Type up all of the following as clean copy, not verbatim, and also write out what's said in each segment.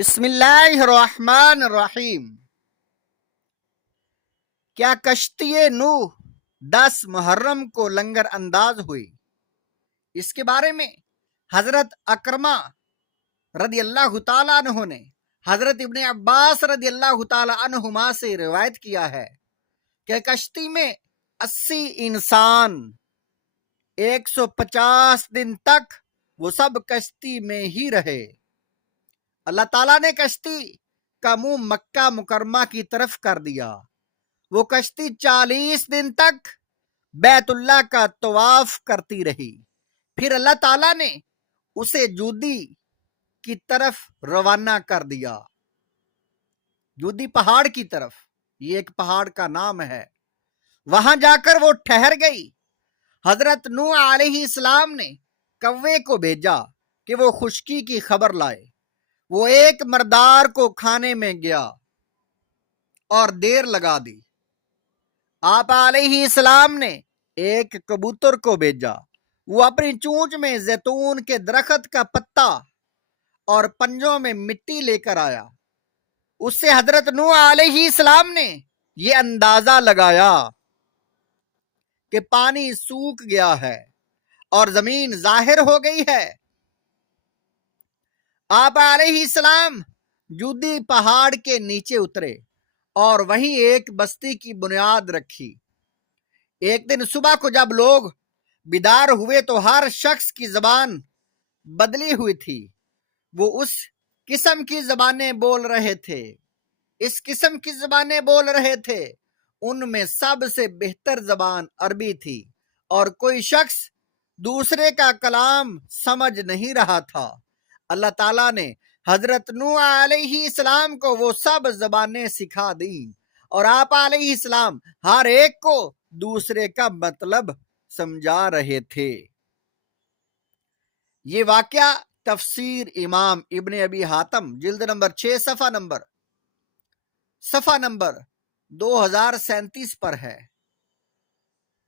بسم اللہ الرحمن الرحیم۔ کیا کشتی نوح 10 محرم کو لنگر انداز ہوئی؟ اس کے بارے میں حضرت اکرمہ رضی اللہ تعالیٰ عنہ نے حضرت ابن عباس رضی اللہ تعالیٰ عنہما سے روایت کیا ہے کہ کشتی میں 80 انسان 150 دن تک وہ سب کشتی میں ہی رہے۔ اللہ تعالیٰ نے کشتی کا منہ مکہ مکرمہ کی طرف کر دیا۔ وہ کشتی 40 دن تک بیت اللہ کا طواف کرتی رہی۔ پھر اللہ تعالیٰ نے اسے جودی کی طرف روانہ کر دیا، جودی پہاڑ کی طرف، یہ ایک پہاڑ کا نام ہے۔ وہاں جا کر وہ ٹھہر گئی۔ حضرت نوح علیہ السلام نے کوے کو بھیجا کہ وہ خشکی کی خبر لائے۔ وہ ایک مردار کو کھانے میں گیا اور دیر لگا دی۔ آپ علیہ السلام نے ایک کبوتر کو بھیجا۔ وہ اپنی چونچ میں زیتون کے درخت کا پتا اور پنجوں میں مٹی لے کر آیا۔ اس سے حضرت نوح علیہ السلام نے یہ اندازہ لگایا کہ پانی سوکھ گیا ہے اور زمین ظاہر ہو گئی ہے۔ آپ علیہ السلام جودی پہاڑ کے نیچے اترے اور وہیں ایک بستی کی بنیاد رکھی۔ ایک دن صبح کو جب لوگ بیدار ہوئے تو ہر شخص کی زبان بدلی ہوئی تھی۔ وہ اس قسم کی زبانیں بول رہے تھے، اس قسم کی زبانیں بول رہے تھے۔ ان میں سب سے بہتر زبان عربی تھی اور کوئی شخص دوسرے کا کلام سمجھ نہیں رہا تھا۔ اللہ تعالیٰ نے حضرت نوح علیہ السلام کو وہ سب زبانیں سکھا دیں اور آپ علیہ السلام ہر ایک کو دوسرے کا مطلب سمجھا رہے تھے۔ یہ واقعہ تفسیر امام ابن ابی حاتم جلد نمبر 6 صفحہ نمبر 2037 پر ہے۔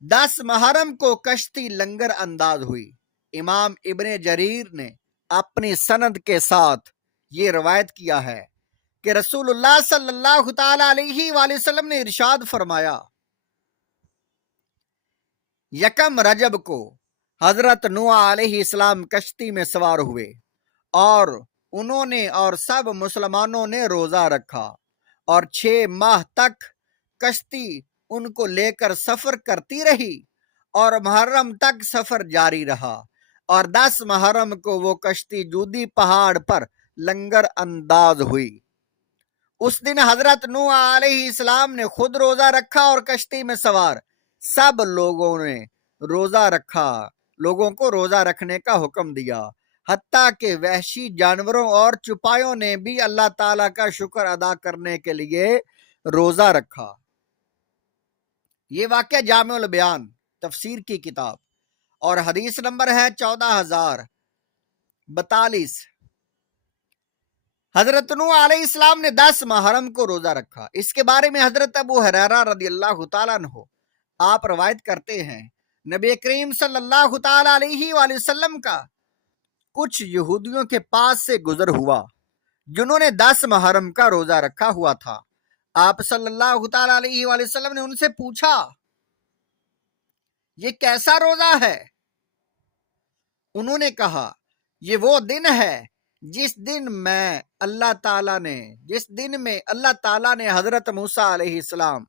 10 محرم کو کشتی لنگر انداز ہوئی۔ امام ابن جریر نے اپنی سند کے ساتھ یہ روایت کیا ہے کہ رسول اللہ صلی اللہ تعالی علیہ وآلہ وسلم نے ارشاد فرمایا، یکم رجب کو حضرت نوح علیہ السلام کشتی میں سوار ہوئے اور انہوں نے اور سب مسلمانوں نے روزہ رکھا اور 6 ماہ تک کشتی ان کو لے کر سفر کرتی رہی اور محرم تک سفر جاری رہا اور 10 محرم کو وہ کشتی جودی پہاڑ پر لنگر انداز ہوئی۔ اس دن حضرت نوح علیہ السلام نے خود روزہ رکھا اور کشتی میں سوار سب لوگوں کو روزہ رکھنے کا حکم دیا، حتیٰ کہ وحشی جانوروں اور چوپایوں نے بھی اللہ تعالیٰ کا شکر ادا کرنے کے لیے روزہ رکھا۔ یہ واقعہ جامع البیان تفسیر کی کتاب اور حدیث نمبر ہے 14042۔ حضرت نوح علیہ السلام نے 10 محرم کو روزہ رکھا۔ اس کے بارے میں حضرت ابو ہریرہ رضی اللہ تعالیٰ عنہ آپ روایت کرتے ہیں، نبی کریم صلی اللہ تعالیٰ علیہ وآلہ وسلم کا کچھ یہودیوں کے پاس سے گزر ہوا جنہوں نے 10 محرم کا روزہ رکھا ہوا تھا۔ آپ صلی اللہ تعالیٰ علیہ وآلہ وسلم نے ان سے پوچھا، یہ کیسا روزہ ہے؟ انہوں نے کہا، یہ وہ دن ہے جس دن میں اللہ تعالیٰ نے حضرت موسیٰ علیہ السلام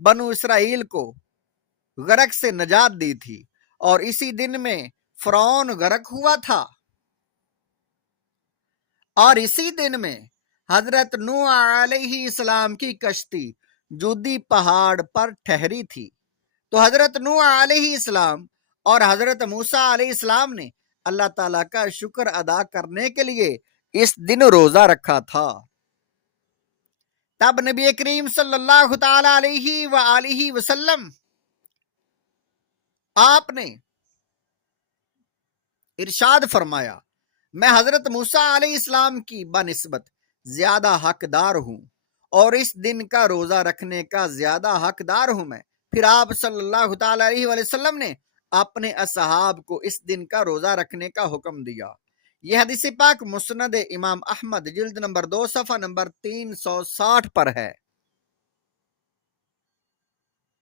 بنو اسرائیل کو غرق سے نجات دی تھی اور اسی دن میں فرعون غرق ہوا تھا اور اسی دن میں حضرت نوح علیہ السلام کی کشتی جودی پہاڑ پر ٹھہری تھی۔ تو حضرت نوح علیہ السلام اور حضرت موسیٰ علیہ السلام نے اللہ تعالیٰ کا شکر ادا کرنے کے لیے اس دن روزہ رکھا تھا۔ تب نبی کریم صلی اللہ تعالی علیہ وآلہ وسلم آپ نے ارشاد فرمایا، میں حضرت موسیٰ علیہ السلام کی بنسبت زیادہ حقدار ہوں اور اس دن کا روزہ رکھنے کا زیادہ حقدار ہوں میں۔ پھر آپ صلی اللہ تعالی علیہ وآلہ وسلم نے اپنے اصحاب کو اس دن کا روزہ رکھنے کا حکم دیا۔ یہ حدیث پاک مسند امام احمد جلد نمبر 2 صفحہ نمبر 360 پر ہے۔